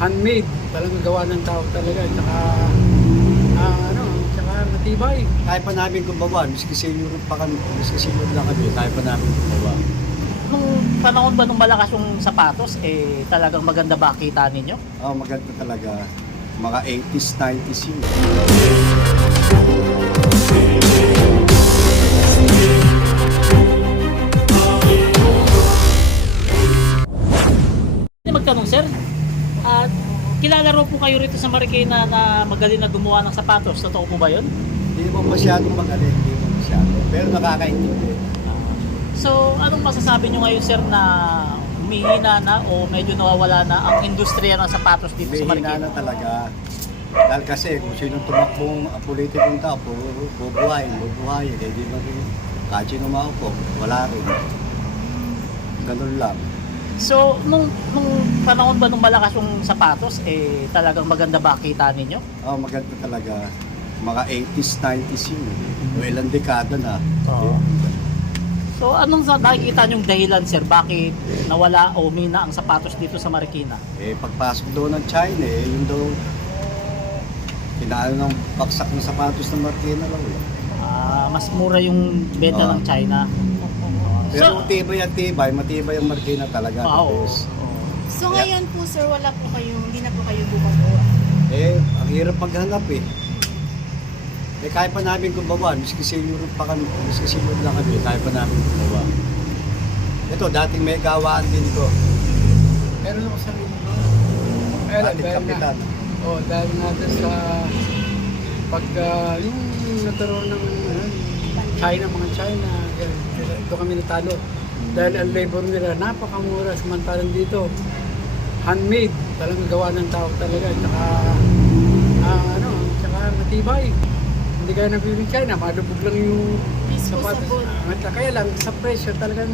handmade, talagang gawa ng tao talaga, tsaka tsaka matibay. Kaya pa namin gumawa, miski senior pa kami, miski senior lang kami, kaya pa namin gumawa. Nung panahon ba nung malakas yung sapatos, talagang maganda ba kita ninyo? Oh, maganda talaga. Mga 80s, 90s yun. Magtanong sir, at kilala ro po kayo rito sa Marikina na magaling na gumawa ng sapatos, totoo po ba yun? Hindi mo masyadong magaling, hindi mo masyado. Pero nakakaintindi. So, anong masasabi nyo ngayon sir na humihina na o medyo nawawala na ang industriya ng sapatos dito sa May hina Marikina? na talaga. Dahil kasi kung sinong tumakbong politikong tao, bubuhayin. Eh, di ba rin, kahit sino maupo, wala rin. Ganun lang. So, nung panahon ba nung malakas yung sapatos, talagang maganda ba kita ninyo? Oh, maganda talaga. Mga 80s, 90s yun. Ilang dekada na. Oo. So, anong nakikita nyong dahilan sir? Bakit nawala o mina ang sapatos dito sa Marikina? Pagpasok doon ng China, yung daw, pinalo ng baksak ng sapatos ng Marikina lang. Mas mura yung benta ng China. Pero matibay ang Marikina talaga. Oo. So ngayon po sir, hindi na po kayo gumagawa. Ang hirap maghanap eh. Kaya pa namin gumawa, miski senior pa kami, miski senior lang kami, kaya pa namin gumawa. Ito, dating may gawaan din ko. Meron ako sa rin. Dating kapitan. Dahil natin sa yung nagkaroon ng mga China, ito kami natalo. Dahil ang labor nila napakamura, samantalang dito handmade, talagang gawa ng tao talaga, tsaka tsaka matibay. Hindi kaya nabibili China, malubog lang yung sapatos. Kaya lang sa presyo talagang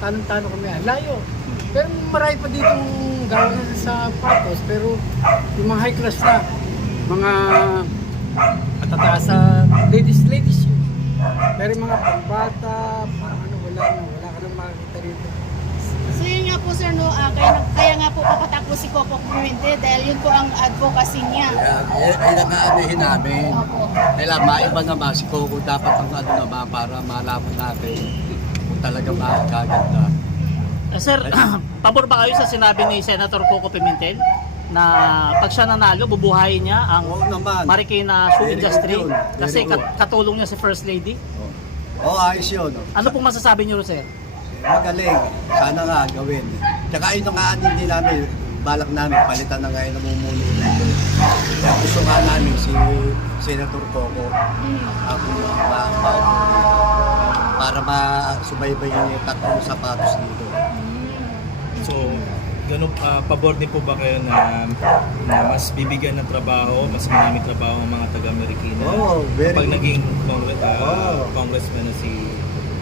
tanong-tanong kami, layo. Pero marami pa dito gawa na sa sapatos, pero yung mga high class na, mga matataas sa ladies yun. Pero yung mga pambata, wala ka nang makakita rito. So yun nga po sir, kaya nga po papatakbo si Coco Pimentel dahil yun po ang advocacy niya. Ay nakaanihin namin. Opo. Kailangan maiba naman si Coco, dapat ang naman para malaman natin kung talaga makakaganda. Sir, pabor ba kayo sa sinabi ni Senator Coco Pimentel na pag siya nanalo, bubuhayin niya ang Oo naman. Marikina shoe Very good industry? yun. Kasi Very good. katulong niya si First Lady. Ayos yun. Ano pong masasabi niyo sir? Magaling. Sana nga gawin. Tsaka yun ang aanin din namin. Balak namin, palitan na ngayon namumuno dito. Kaya gusto nga namin si Senator Coco para masubaybay yung tatlong sapatos dito. So, ganun, pabor din po ba kayo na mas bibigyan ng trabaho, mas maraming trabaho ang mga taga-Marikina? Oo, very Pag good. naging congressman na si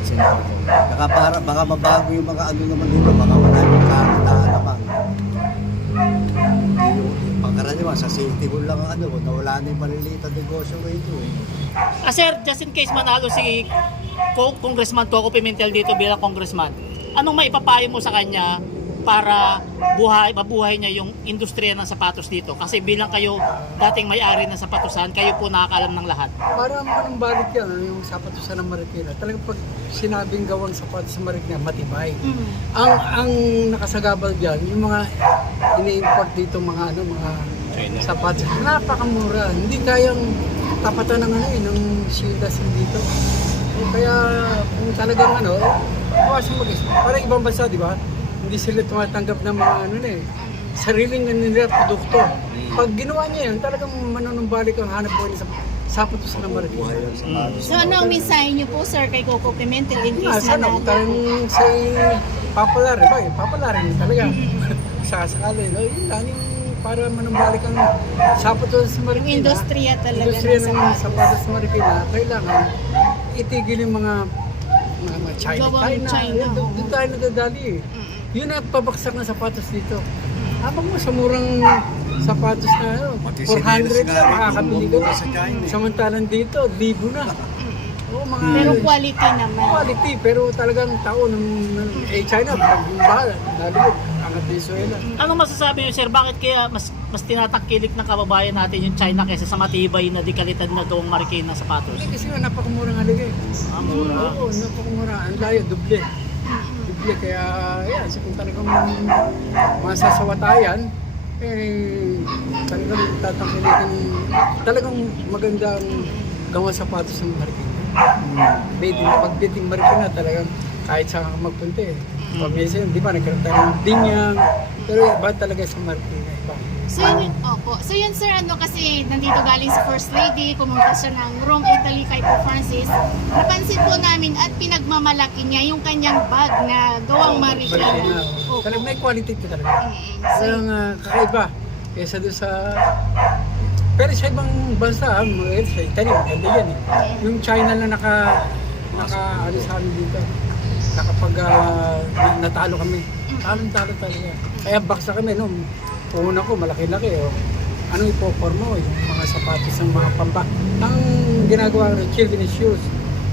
Senator Coco. Saka baka mabago yung mga naman dito, baka maraming kakitaan naman. Pangkaraniwan, sa city hall lang ang nawala na yung maliliit na negosyo rito eh. Sir, just in case manalo si Congressman Coco Pimentel dito bilang congressman, anong maipapayo mo sa kanya para mabuhay niya yung industriya ng sapatos dito? Kasi bilang kayo dating may-ari ng sapatusan, kayo po nakakaalam ng lahat. Para manumbalik yan, yung sapatusan ng Marikina. Talagang pag sinabing gawang sapatos sa Marikina, matibay. Ang nakasagabal dyan, yung mga ini-import dito mga China. sapatos, napakamura. Hindi kayang tapatan ng shieldas dito. Kaya kung talagang kawasan mag-isip. Parang ibang bansa, di ba? Hindi sila tumatanggap ng mga sariling nila produkto. Pag ginawa niya yan, talagang manunumbalik ang hanap buhay sa sapatos ng Marikina. So ano ang mensahe niyo po sir kay Coco Pimentel in case Sana kung na talagang si Papalari ba? Papalari talaga. Sakasakali. Yun lang yung para manumbalik ang sapatos sa Marikina. Yung industriya talaga Industriya ng ng sapatos. sapatos sa Marikina, kailangan itigil yung mga Gawang China. Doon tayo nadadali eh. Yun ang pabaksak ng sapatos dito. Habang mo sa murang sapatos na Pati 400 sinelas na nga, makakabili ka bumubog na. sa China eh. Samantalang dito, 1,000 na. Oo, mga Pero quality naman. quality, pero talagang tao ng China, pag bahala, lalo ang At Venezuela. Anong masasabi niyo, sir? Bakit kaya mas tinatangkilik ng kababayan natin yung China kaysa sa matibay na dekalidad na doong Marikina sapatos? Hindi kasi nga napakamura nga halaga eh. Mura. Oo, napakamura. Ang layo, doble. Doble, kaya yan, kung talagang masasawatayan, eh, talagang tatangkilikin, talagang magandang gawa sapatos ng Marikina. Pag-biting Marikina, talagang kahit saan ka magpunta eh. Minsan, di ba, nagkaroon tayo ng Binyang, pero iba talaga sa Marikina. Iba. So yun, opo. So yun sir, ano kasi nandito galing sa First Lady, pumunta siya ng Rome, Italy kay Pope Francis. Napansin po namin at pinagmamalaki niya yung kanyang bag na gawang Marikina. Opo. Talagang may quality ito talaga. So, Talagang kakaiba. Kesa doon sa... Pero sa ibang bansa, sa Italy, maganda yan eh. Yung China na ano sa amin dito. Natalo kami. Talo talaga. Kaya baksa kami, no? Puhunan ko, malaki-laki. Oh. Anong ipoforma? Yung mga sapatos ng mga pambata. Ang ginagawa ko, children's shoes.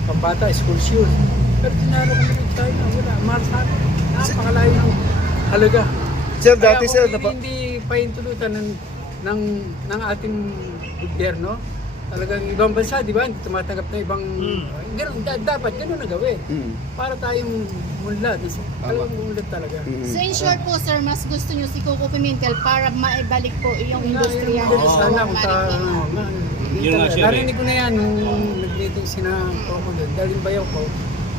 Pambata, school shoes. Pero tinalo kami ng China. Wala, mahal sa amin. Napakalayo ng halaga. Sir, Kaya dati sir, kung hindi pahintulutan ng ating gobyerno, talagang ibang bansa, di ba? Hindi tumatanggap na ibang... Ganun, dapat ganun na gawin. Para tayong munlad. Talagang munlad talaga. so in short po sir, mas gusto niyo si Coco Pimentel para maibalik po yung industriya Yun, ng sana kung Marikina. Yun nga, sir, eh. Narinig ko na yan nung nag-meeting sina Coco doon. Dahil yung bayaw ko,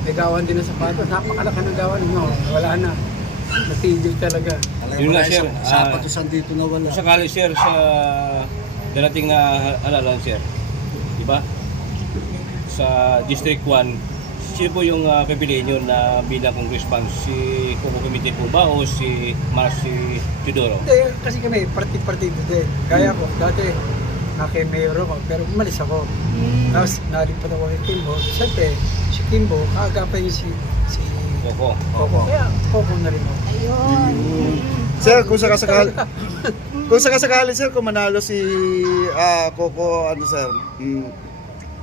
may gawan din na sapatos. Napakalaki ng gawan. No, wala na. Natigil talaga. Yun nga, sir. Sapatosan dito na wala. Kung sakali, sir, sa darating na halalan, sir, di ba? Sa District 1, sino po yung pipiliin nyo na bilang congressman? Si Coco Pimentel po ba o si Marcy Teodoro? Hindi, kasi kami, party-partido din. Kaya ko, dati, naki-mayor ako, pero umalis ako. Tapos, nalipat ako kay Kimbo. Siyempre, si Kimbo, kaagapay niya si Coco. Coco. Kaya, Coco na rin ako. Ayun. Sir, kung sakasakali sir, kung manalo si Coco, ano sir,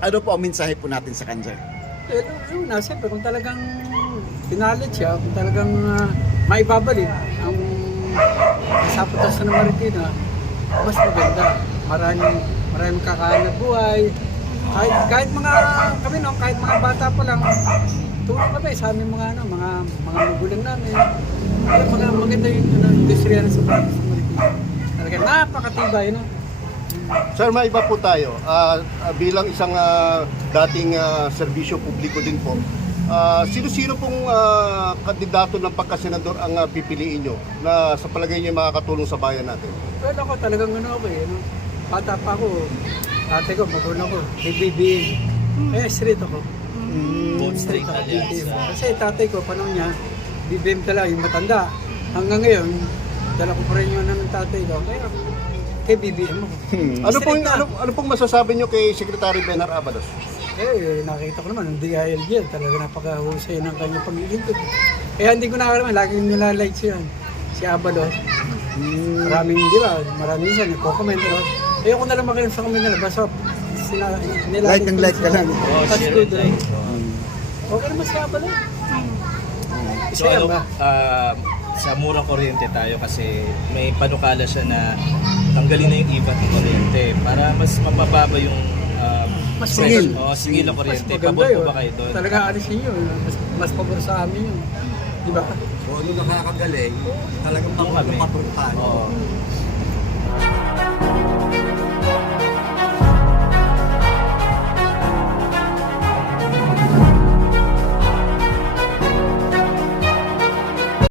ano po ang mensahe po natin sa kanya? Yun na, siyempre, kung talagang pinalit siya, kung talagang maibabalik ang sapatos ng Marikina, mas maganda. Maraming kakain na buhay. Kahit mga kami no, kahit mga bata pa lang, tulong kami sa aming mga magulang namin. Kaya maganda yung industriya ng sapatos ng Marikina. Talagang napakatibay, no? Sir, may iba po tayo. Bilang isang dating serbisyo publiko din po, sino-sino pong kandidato ng pagkasenador ang pipiliin nyo na sa palagay nyo makakatulong sa bayan natin? Well, ako talagang ako eh. No? Bata pa ako, ate ko, magulang ko, BBM. Kaya straight ako. Both straight na yan. Kasi tatay ko, panahon niya, BBM talaga, yung matanda. Hanggang ngayon, dala ko pa rin yun ng tatay ko. Kaya kay BBM ako. Straight na. Ano pong masasabi nyo kay Secretary Benar Abalos? Nakita ko naman, ang DILG, talaga napakahusay ng kanyang paglilingkod. Kaya hindi ko nakakaraman, laging nilalike siya. Si Abalos. Maraming, di ba, maraming isa, nagko-comment. Ayoko na lang makinig sa comment nila, basta Like and like ka lang. That's good, right? Okay naman si Abalos. So ano, sa murang kuryente tayo kasi may panukala siya na tanggalin na yung IVA ng kuryente para mas mabababa yung Mas singil. Singil ng kuryente. Mas maganda Pabor po yun. ba kayo doon? Talaga alisin yun. Mas pabor sa amin yun. Di ba? Kung ano nakakagaling, talagang Doon kami. papuntahan. Oo.